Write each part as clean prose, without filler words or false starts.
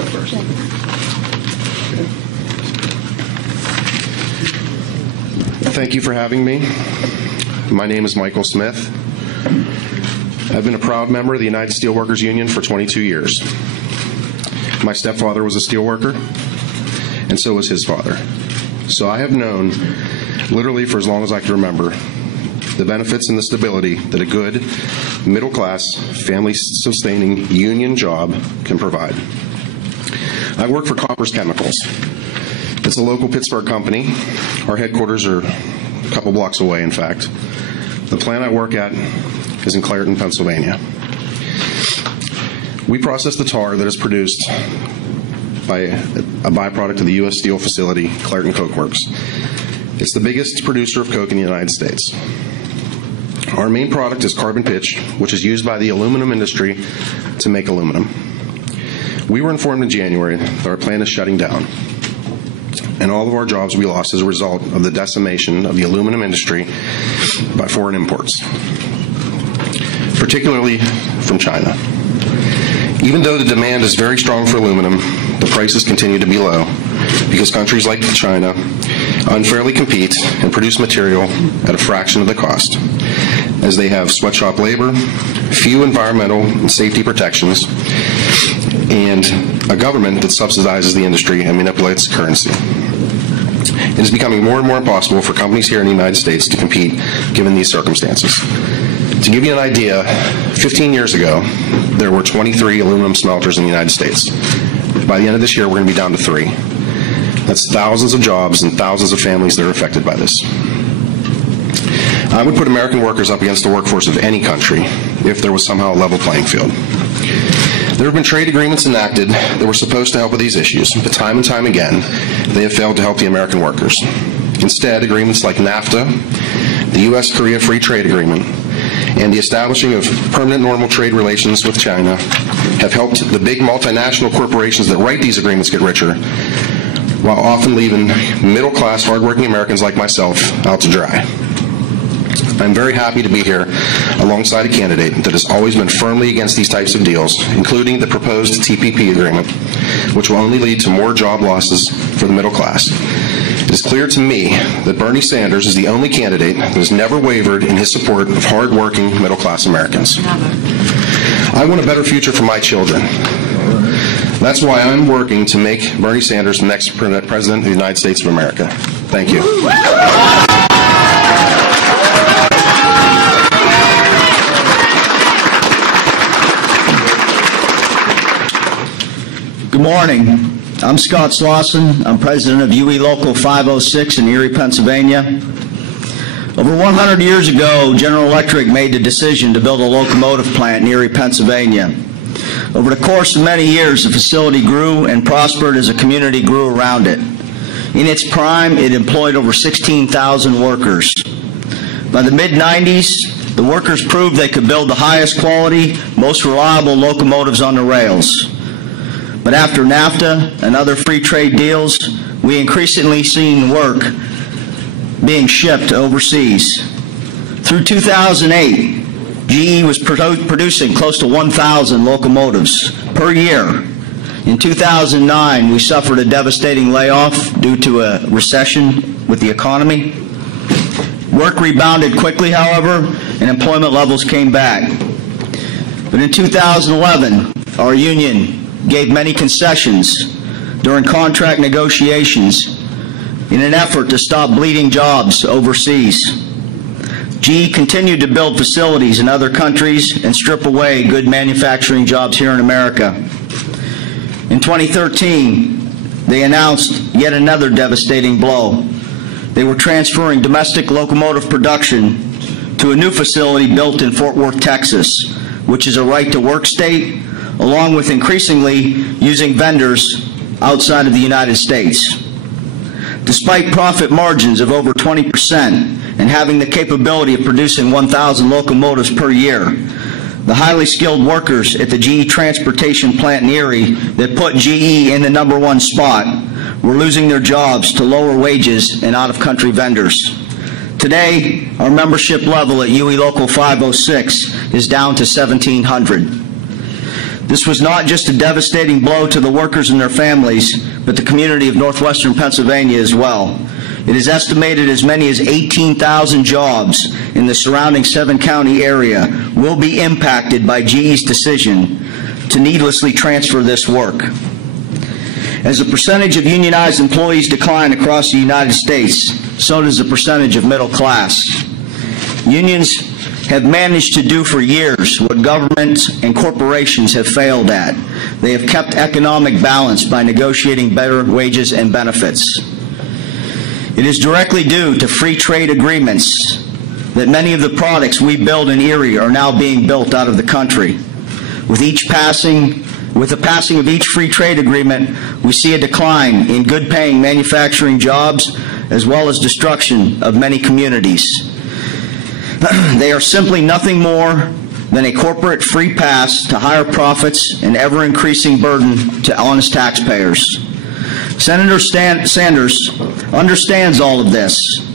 first. Thank you for having me. My name is Michael Smith. I've been a proud member of the United Steelworkers Union for 22 years. My stepfather was a steelworker, and so was his father. So I have known, literally for as long as I can remember, the benefits and the stability that a good, middle-class, family-sustaining union job can provide. I work for Koppers Chemicals. It's a local Pittsburgh company. Our headquarters are a couple blocks away, in fact. The plant I work at is in Clairton, Pennsylvania. We process the tar that is produced by a byproduct of the U.S. Steel facility, Clairton Coke Works. It's the biggest producer of coke in the United States. Our main product is carbon pitch, which is used by the aluminum industry to make aluminum. We were informed in January that our plant is shutting down, and all of our jobs we lost as a result of the decimation of the aluminum industry by foreign imports, particularly from China. Even though the demand is very strong for aluminum, the prices continue to be low because countries like China unfairly compete and produce material at a fraction of the cost, as they have sweatshop labor, few environmental and safety protections, and a government that subsidizes the industry and manipulates currency. It is becoming more and more impossible for companies here in the United States to compete given these circumstances. To give you an idea, 15 years ago, there were 23 aluminum smelters in the United States. By the end of this year, we're going to be down to 3. That's thousands of jobs and thousands of families that are affected by this. I would put American workers up against the workforce of any country if there was somehow a level playing field. There have been trade agreements enacted that were supposed to help with these issues, but time and time again, they have failed to help the American workers. Instead, agreements like NAFTA, the U.S.-Korea Free Trade Agreement, and the establishing of permanent normal trade relations with China have helped the big multinational corporations that write these agreements get richer, while often leaving middle-class, hardworking Americans like myself out to dry. I'm very happy to be here alongside a candidate that has always been firmly against these types of deals, including the proposed TPP agreement, which will only lead to more job losses for the middle class. It is clear to me that Bernie Sanders is the only candidate that has never wavered in his support of hard-working middle-class Americans. I want a better future for my children. That's why I'm working to make Bernie Sanders the next President of the United States of America. Thank you. Good morning. I'm Scott Slauson. I'm president of UE Local 506 in Erie, Pennsylvania. Over 100 years ago, General Electric made the decision to build a locomotive plant in Erie, Pennsylvania. Over the course of many years, the facility grew and prospered as a community grew around it. In its prime, it employed over 16,000 workers. By the mid-90s, the workers proved they could build the highest quality, most reliable locomotives on the rails. But after NAFTA and other free trade deals, we increasingly seen work being shipped overseas. Through 2008, GE was producing close to 1,000 locomotives per year. In 2009, we suffered a devastating layoff due to a recession with the economy. Work rebounded quickly, however, and employment levels came back. But in 2011, our union gave many concessions during contract negotiations in an effort to stop bleeding jobs overseas. GE continued to build facilities in other countries and strip away good manufacturing jobs here in America. In 2013, they announced yet another devastating blow. They were transferring domestic locomotive production to a new facility built in Fort Worth, Texas, which is a right-to-work state, along with increasingly using vendors outside of the United States. Despite profit margins of over 20% and having the capability of producing 1,000 locomotives per year, the highly skilled workers at the GE transportation plant in Erie that put GE in the #1 spot were losing their jobs to lower wages and out-of-country vendors. Today, our membership level at UE Local 506 is down to 1,700. This was not just a devastating blow to the workers and their families, but the community of northwestern Pennsylvania as well. It is estimated as many as 18,000 jobs in the surrounding 7-county area will be impacted by GE's decision to needlessly transfer this work. As the percentage of unionized employees decline across the United States, so does the percentage of middle class. Unions have managed to do for years what governments and corporations have failed at. They have kept economic balance by negotiating better wages and benefits. It is directly due to free trade agreements that many of the products we build in Erie are now being built out of the country. With the passing of each free trade agreement, we see a decline in good-paying manufacturing jobs as well as destruction of many communities. They are simply nothing more than a corporate free pass to higher profits and ever-increasing burden to honest taxpayers. Senator Sanders understands all of this.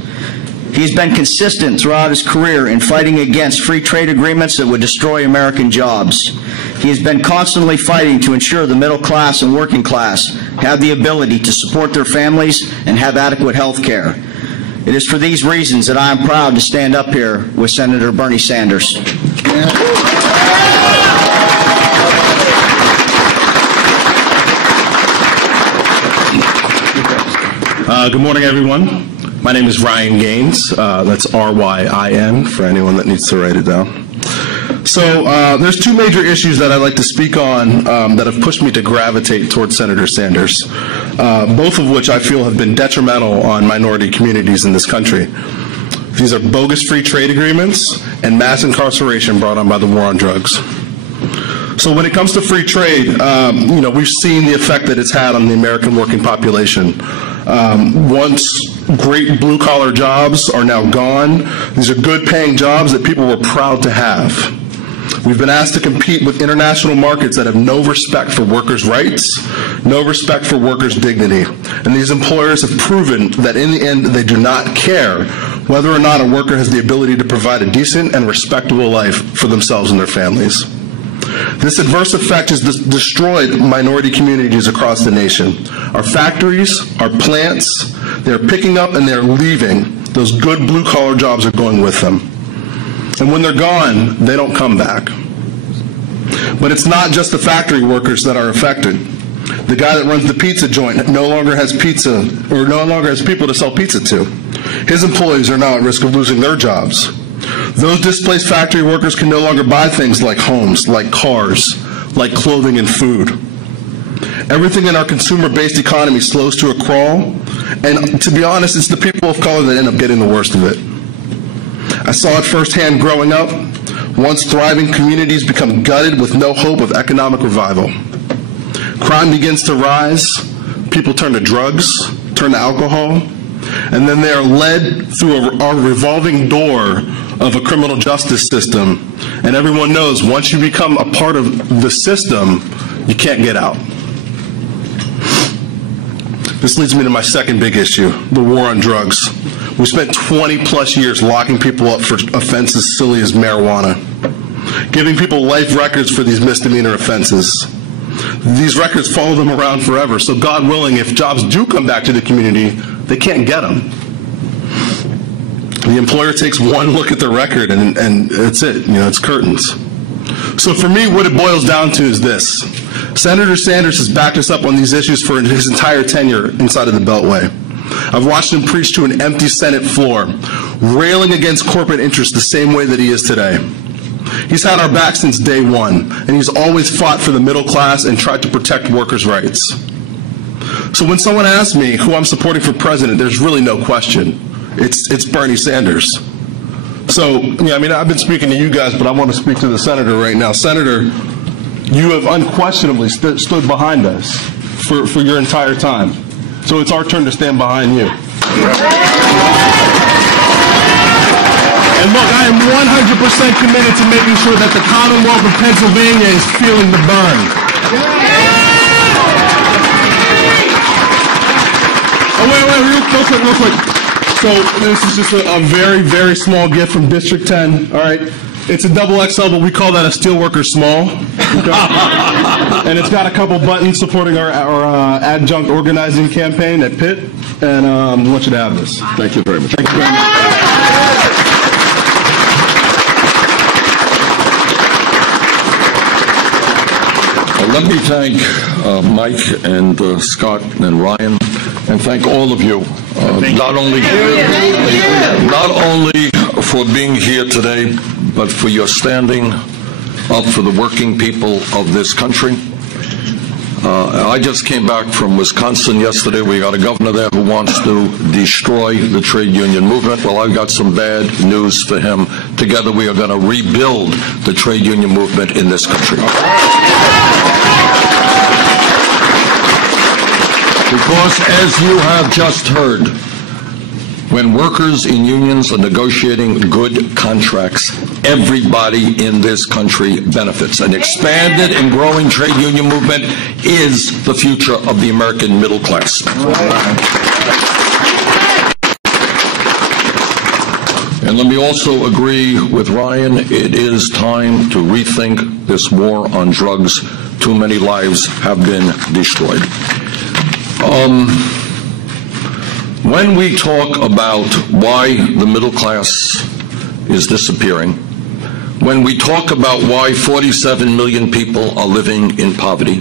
He's been consistent throughout his career in fighting against free trade agreements that would destroy American jobs. He has been constantly fighting to ensure the middle class and working class have the ability to support their families and have adequate health care. It is for these reasons that I am proud to stand up here with Senator Bernie Sanders. Good morning, everyone. My name is Ryan Gaines. That's R-Y-I-N for anyone that needs to write it down. So there's two major issues that I'd like to speak on that have pushed me to gravitate towards Senator Sanders, both of which I feel have been detrimental on minority communities in this country. These are bogus free trade agreements and mass incarceration brought on by the war on drugs. So when it comes to free trade, we've seen the effect that it's had on the American working population. Once great blue-collar jobs are now gone, these are good-paying jobs that people were proud to have. We've been asked to compete with international markets that have no respect for workers' rights, no respect for workers' dignity. And these employers have proven that in the end they do not care whether or not a worker has the ability to provide a decent and respectable life for themselves and their families. This adverse effect has destroyed minority communities across the nation. Our factories, our plants, they're picking up and they're leaving. Those good blue-collar jobs are going with them. And when they're gone, they don't come back. But it's not just the factory workers that are affected. The guy that runs the pizza joint no longer has pizza, or no longer has people to sell pizza to. His employees are now at risk of losing their jobs. Those displaced factory workers can no longer buy things like homes, like cars, like clothing and food. Everything in our consumer-based economy slows to a crawl, and to be honest, it's the people of color that end up getting the worst of it. I saw it firsthand growing up. Once thriving communities become gutted with no hope of economic revival. Crime begins to rise, people turn to drugs, turn to alcohol, and then they are led through a revolving door of a criminal justice system. And everyone knows once you become a part of the system, you can't get out. This leads me to my second big issue, the war on drugs. We spent 20-plus years locking people up for offenses silly as marijuana, giving people life records for these misdemeanor offenses. These records follow them around forever, so God willing, if jobs do come back to the community, they can't get them. The employer takes one look at the record and that's it, it's curtains. So for me, what it boils down to is this. Senator Sanders has backed us up on these issues for his entire tenure inside of the Beltway. I've watched him preach to an empty Senate floor, railing against corporate interests the same way that he is today. He's had our back since day one, and he's always fought for the middle class and tried to protect workers' rights. So when someone asks me who I'm supporting for president, there's really no question. It's Bernie Sanders. So, I've been speaking to you guys, but I want to speak to the senator right now. Senator, you have unquestionably stood behind us for your entire time. So it's our turn to stand behind you. And look, I am 100% committed to making sure that the Commonwealth of Pennsylvania is feeling the burn. Oh, wait, real quick. So this is just a very, very small gift from District 10, all right? It's a double XL, but we call that a Steelworker small. Okay? And it's got a couple buttons supporting our adjunct organizing campaign at Pitt, and I want you to have this. Thank you very much. Thank you very much. Let me thank Mike and Scott and Ryan, and thank all of you, not only for being here today, but for your standing up for the working people of this country. I just came back from Wisconsin yesterday. We got a governor there who wants to destroy the trade union movement. Well, I've got some bad news for him. Together we are going to rebuild the trade union movement in this country. Because, as you have just heard, when workers in unions are negotiating good contracts, everybody in this country benefits. An expanded and growing trade union movement is the future of the American middle class. And let me also agree with Ryan, it is time to rethink this war on drugs. Too many lives have been destroyed. When we talk about why the middle class is disappearing, when we talk about why 47 million people are living in poverty,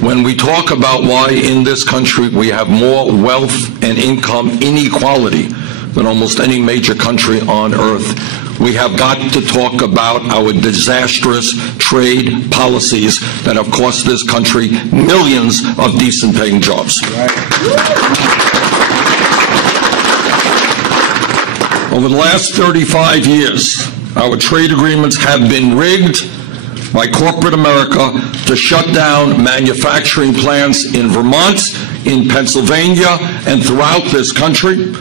when we talk about why in this country we have more wealth and income inequality than almost any major country on earth, we have got to talk about our disastrous trade policies that have cost this country millions of decent paying jobs. Over the last 35 years, our trade agreements have been rigged by corporate America to shut down manufacturing plants in Vermont, in Pennsylvania, and throughout this country,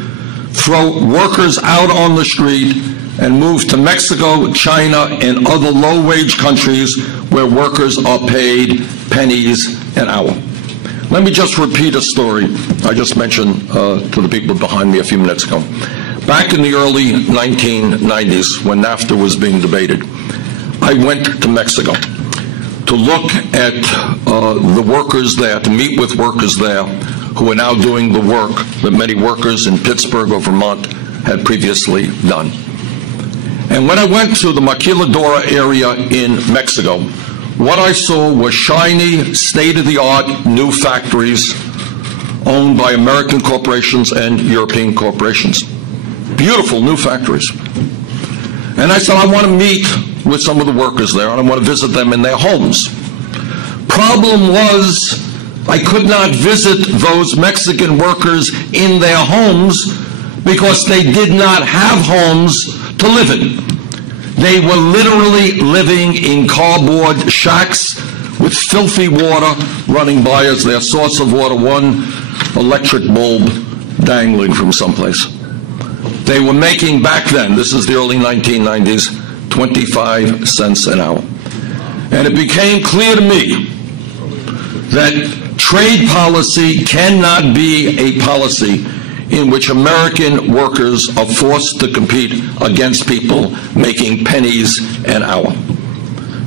throw workers out on the street, and move to Mexico, China, and other low-wage countries where workers are paid pennies an hour. Let me just repeat a story I just mentioned to the people behind me a few minutes ago. Back in the early 1990s, when NAFTA was being debated, I went to Mexico to look at the workers there, to meet with workers there who are now doing the work that many workers in Pittsburgh or Vermont had previously done. And when I went to the Maquiladora area in Mexico, what I saw were shiny, state-of-the-art new factories owned by American corporations and European corporations. Beautiful new factories. And I said, I want to meet with some of the workers there, and I want to visit them in their homes. Problem was, I could not visit those Mexican workers in their homes because they did not have homes to live in. They were literally living in cardboard shacks with filthy water running by as their source of water, one electric bulb dangling from someplace. They were making back then, this is the early 1990s, 25 cents an hour. And it became clear to me that trade policy cannot be a policy in which American workers are forced to compete against people making pennies an hour.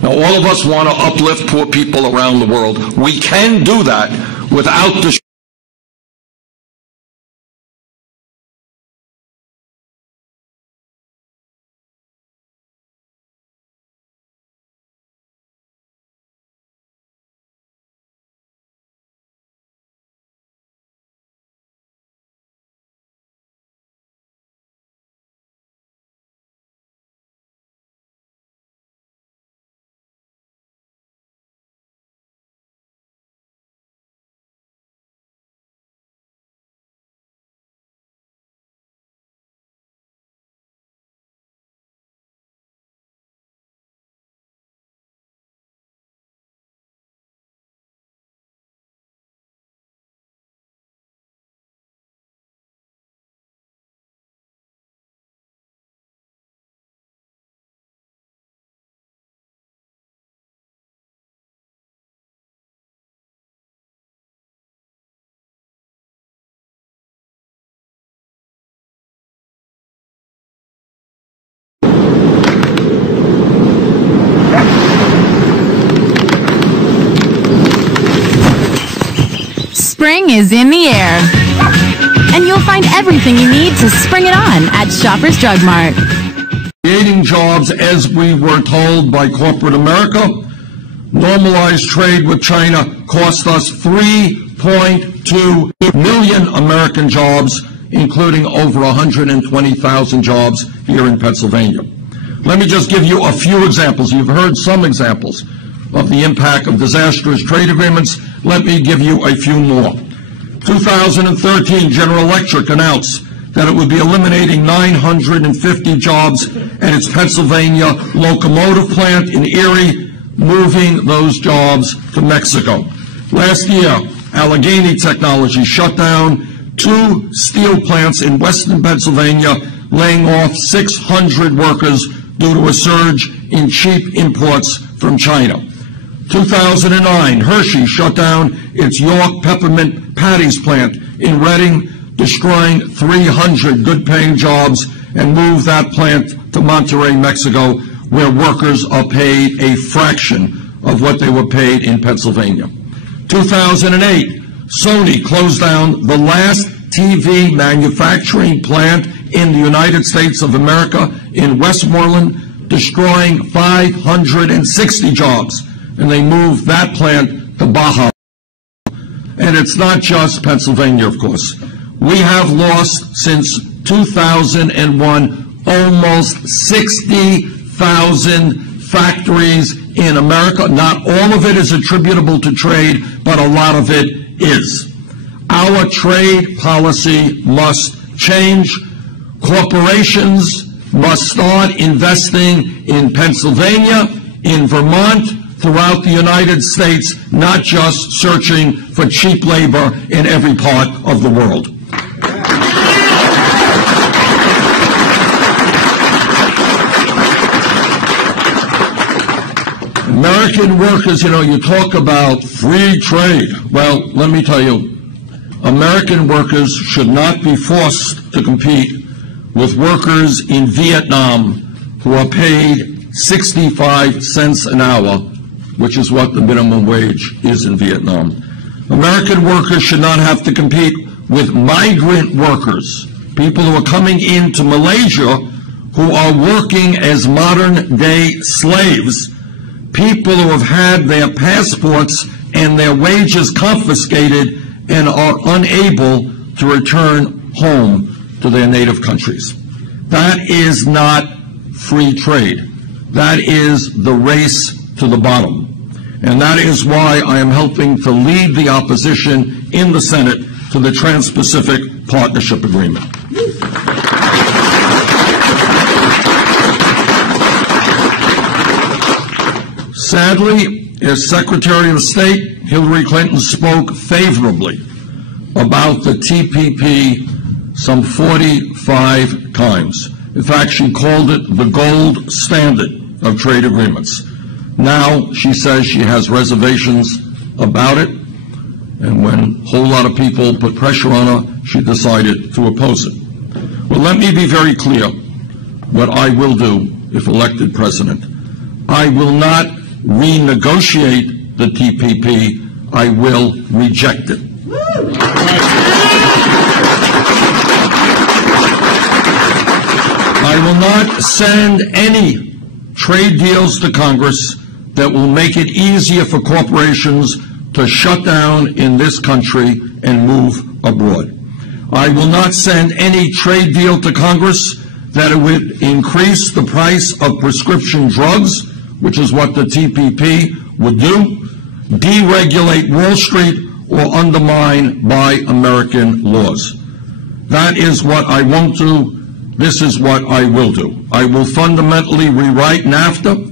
Now, all of us want to uplift poor people around the world. We can do that without the spring is in the air. And you'll find everything you need to spring it on at Shoppers Drug Mart. Creating jobs, as we were told by corporate America. Normalized trade with China cost us 3.2 million American jobs, including over 120,000 jobs here in Pennsylvania. Let me just give you a few examples. You've heard some examples of the impact of disastrous trade agreements. Let me give you a few more. 2013, General Electric announced that it would be eliminating 950 jobs at its Pennsylvania locomotive plant in Erie, moving those jobs to Mexico. Last year, Allegheny Technology shut down 2 steel plants in western Pennsylvania, laying off 600 workers due to a surge in cheap imports from China. 2009, Hershey shut down its York Peppermint Patties plant in Reading, destroying 300 good-paying jobs, and moved that plant to Monterrey, Mexico, where workers are paid a fraction of what they were paid in Pennsylvania. 2008, Sony closed down the last TV manufacturing plant in the United States of America in Westmoreland, destroying 560 jobs, and they moved that plant to Baja. And it's not just Pennsylvania, of course. We have lost since 2001 almost 60,000 factories in America. Not all of it is attributable to trade, but a lot of it is. Our trade policy must change. Corporations must start investing in Pennsylvania, in Vermont, throughout the United States, not just searching for cheap labor in every part of the world. American workers, you talk about free trade. Well, let me tell you, American workers should not be forced to compete with workers in Vietnam who are paid 65 cents an hour, which is what the minimum wage is in Vietnam. American workers should not have to compete with migrant workers, people who are coming into Malaysia who are working as modern-day slaves, people who have had their passports and their wages confiscated and are unable to return home to their native countries. That is not free trade. That is the race to the bottom. And that is why I am helping to lead the opposition in the Senate to the Trans-Pacific Partnership Agreement. Sadly, as Secretary of State, Hillary Clinton spoke favorably about the TPP some 45 times. In fact, she called it the gold standard of trade agreements. Now she says she has reservations about it, and when a whole lot of people put pressure on her, she decided to oppose it. Well, let me be very clear what I will do if elected president. I will not renegotiate the TPP. I will reject it. I will not send any trade deals to Congress that will make it easier for corporations to shut down in this country and move abroad. I will not send any trade deal to Congress that it would increase the price of prescription drugs, which is what the TPP would do, deregulate Wall Street, or undermine Buy American laws. That is what I won't do. This is what I will do. I will fundamentally rewrite NAFTA,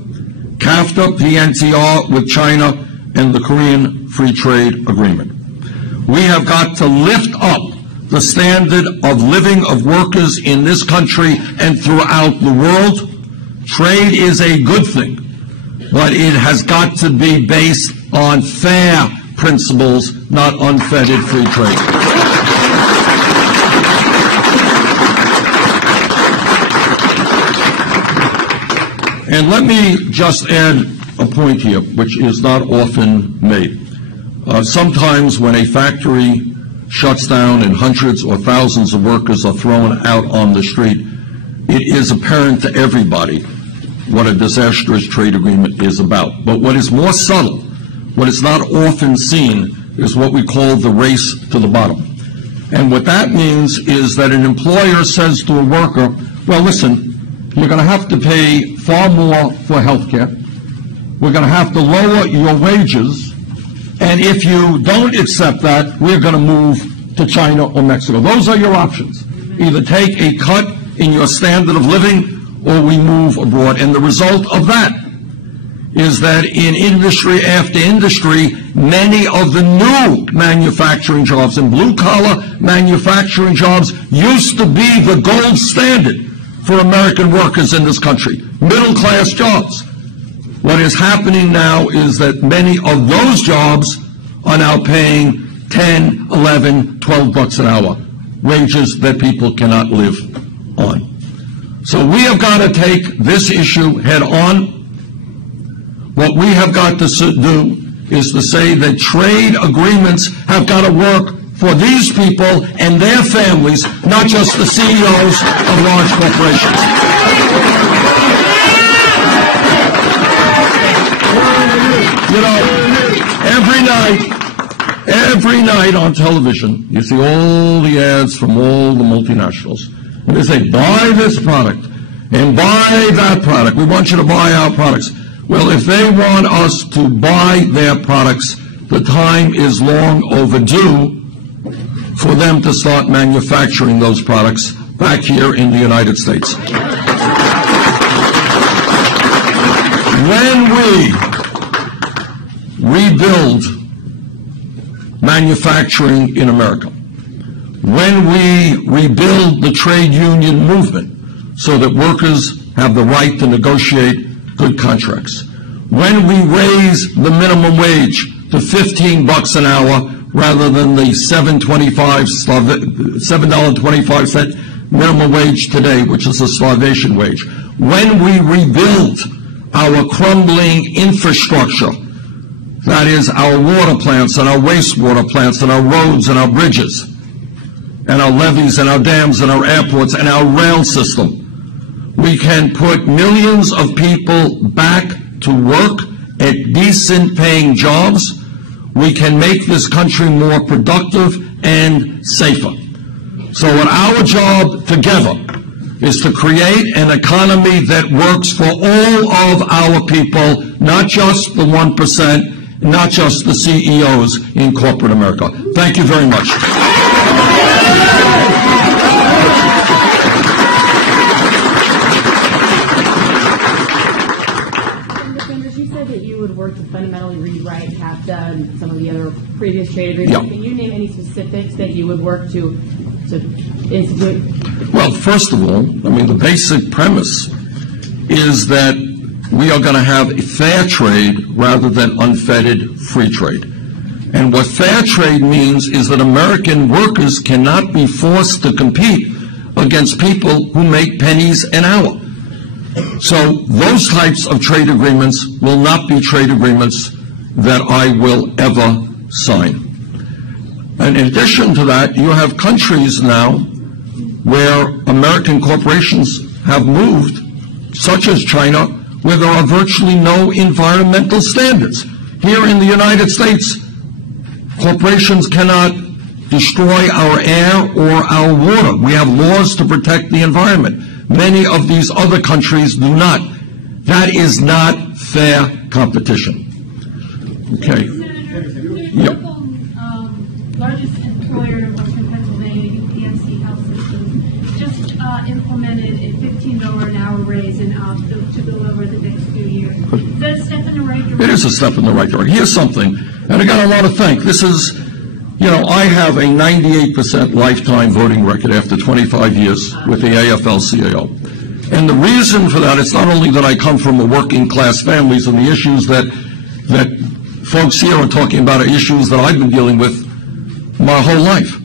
CAFTA, PNTR with China, and the Korean Free Trade Agreement. We have got to lift up the standard of living of workers in this country and throughout the world. Trade is a good thing, but it has got to be based on fair principles, not unfettered free trade. And let me just add a point here, which is not often made. Sometimes when a factory shuts down and hundreds or thousands of workers are thrown out on the street, it is apparent to everybody what a disastrous trade agreement is about. But what is more subtle, what is not often seen, is what we call the race to the bottom. And what that means is that an employer says to a worker, well, listen, you're going to have to pay far more for health care. We're going to have to lower your wages. And if you don't accept that, we're going to move to China or Mexico. Those are your options. Either take a cut in your standard of living or we move abroad. And the result of that is that in industry after industry, many of the new manufacturing jobs and blue-collar manufacturing jobs used to be the gold standard for American workers in this country, middle-class jobs. What is happening now is that many of those jobs are now paying 10, 11, 12 bucks an hour, wages that people cannot live on. So we have got to take this issue head on. What we have got to do is to say that trade agreements have got to work for these people and their families, not just the CEOs of large corporations. You know, every night on television, you see all the ads from all the multinationals. And they say, buy this product and buy that product. We want you to buy our products. Well, if they want us to buy their products, the time is long overdue for them to start manufacturing those products back here in the United States. When we rebuild manufacturing in America, when we rebuild the trade union movement so that workers have the right to negotiate good contracts, when we raise the minimum wage to 15 bucks an hour rather than the $7.25 minimum wage today, which is a starvation wage, when we rebuild our crumbling infrastructure, that is our water plants and our wastewater plants and our roads and our bridges and our levees and our dams and our airports and our rail system, we can put millions of people back to work at decent paying jobs. We can make this country more productive and safer. So what our job together is to create an economy that works for all of our people, not just the 1%, not just the CEOs in corporate America. Thank you very much. You said that you would work to fundamentally rewrite CAFTA and some of the other previous trade agreements. Yeah. Can you name any specifics that you would work to institute? Well, first of all, I mean, the basic premise is that we are going to have a fair trade rather than unfettered free trade. And what fair trade means is that American workers cannot be forced to compete against people who make pennies an hour. So those types of trade agreements will not be trade agreements that I will ever sign. And in addition to that, you have countries now where American corporations have moved, such as China, where there are virtually no environmental standards. Here in the United States, corporations cannot destroy our air or our water. We have laws to protect the environment. Many of these other countries do not. That is not fair competition. Okay. Yep. Largest employer in Western Pennsylvania, UPMC Health Systems, just implemented a $15 an hour raise to go over the next few years. Is that a step in the right direction? It is a step in the right direction. Here's something, and I got a lot to thank. This is, you know, I have a 98% lifetime voting record after 25 years with the AFL-CIO. And the reason for that is not only that I come from a working class families and the issues that folks here are talking about are issues that I've been dealing with my whole life,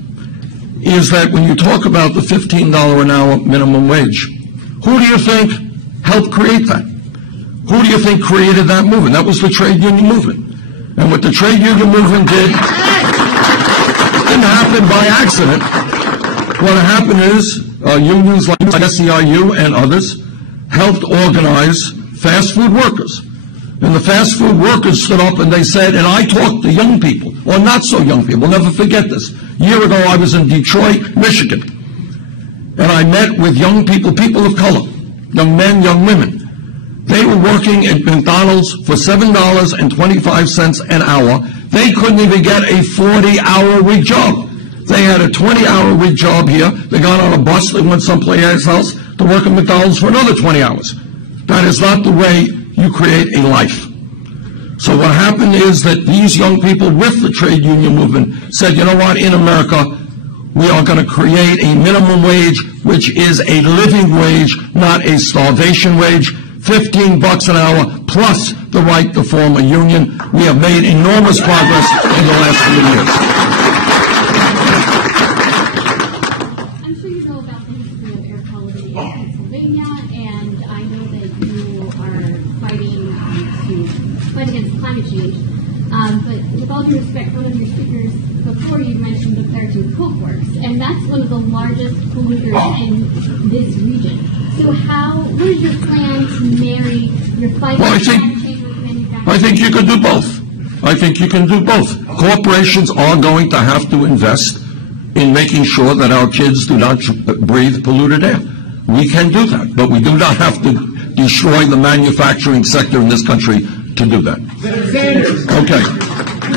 is that when you talk about the $15 an hour minimum wage, who do you think helped create that? Who do you think created that movement? That was the trade union movement. And what the trade union movement did, didn't happen by accident. What happened is unions like SEIU and others helped organize fast food workers. And the fast food workers stood up and they said, and I talked to young people, or not so young people, never forget this. A year ago I was in Detroit, Michigan, and I met with young people, people of color, young men, young women. They were working at McDonald's for $7.25 an hour. They couldn't even get a 40-hour-a-week job. They had a 20-hour-a-week job here. They got on a bus, they went someplace else to work at McDonald's for another 20 hours. That is not the way you create a life. So what happened is that these young people with the trade union movement said, you know what, in America, we are going to create a minimum wage, which is a living wage, not a starvation wage, $15 an hour, plus the right to form a union. We have made enormous progress in the last few years. I'm sure you know about the history of air quality in Pennsylvania, and I know that you are fighting to fight against climate change. But with all due respect, one of your speakers before you mentioned the Clairton Coke Works, and that's one of the largest polluters in this region. So what is your plan to marry your fight against climate change with manufacturing? I think you can do both. I think you can do both. Corporations are going to have to invest in making sure that our kids do not breathe polluted air. We can do that, but we do not have to destroy the manufacturing sector in this country to do that. Okay.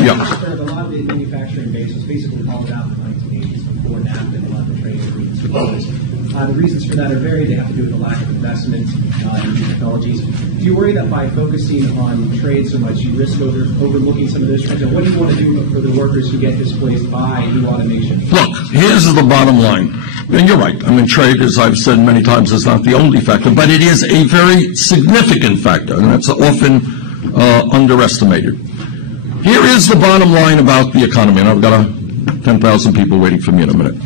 Yeah. A lot of the manufacturing base was basically hauled out in the 1980s before NAFTA and a lot of the trade agreements were closed. The reasons for that are varied. They have to do with the lack of investment in new technologies. Do you worry that by focusing on trade so much, you risk overlooking some of those trends? And what do you want to do for the workers who get displaced by new automation? Look, here's the bottom line. And you're right. I mean, trade, as I've said many times, is not the only factor, but it is a very significant factor, and that's often underestimated. Here is the bottom line about the economy, and I've got 10,000 people waiting for me in a minute.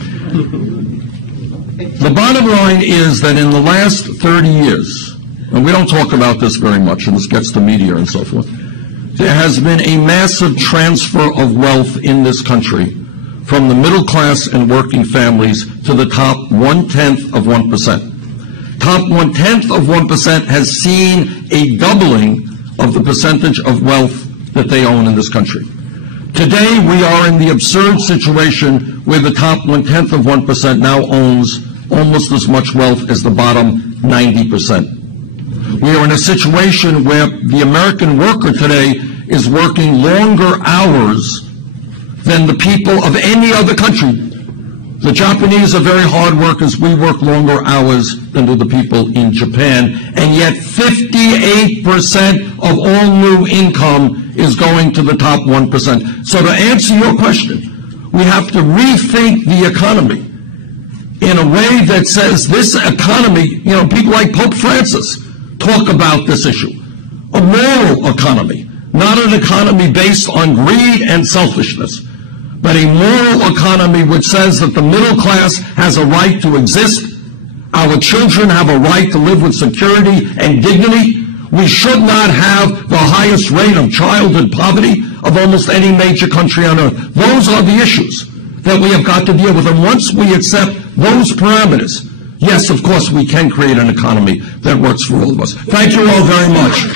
The bottom line is that in the last 30 years, and we don't talk about this very much, and this gets to media and so forth, there has been a massive transfer of wealth in this country from the middle class and working families to the top 1/10 of 1%. Top 1/10 of 1% has seen a doubling of the percentage of wealth that they own in this country. Today, we are in the absurd situation where the top 1/10 of 1% now owns almost as much wealth as the bottom 90%. We are in a situation where the American worker today is working longer hours than the people of any other country. The Japanese are very hard workers. We work longer hours than do the people in Japan. And yet 58% of all new income is going to the top 1%. So to answer your question, we have to rethink the economy in a way that says this economy, you know, people like Pope Francis talk about this issue. A moral economy, not an economy based on greed and selfishness, but a moral economy which says that the middle class has a right to exist. Our children have a right to live with security and dignity. We should not have the highest rate of childhood poverty of almost any major country on earth. Those are the issues that we have got to deal with. And once we accept those parameters, yes, of course, we can create an economy that works for all of us. Thank you all very much.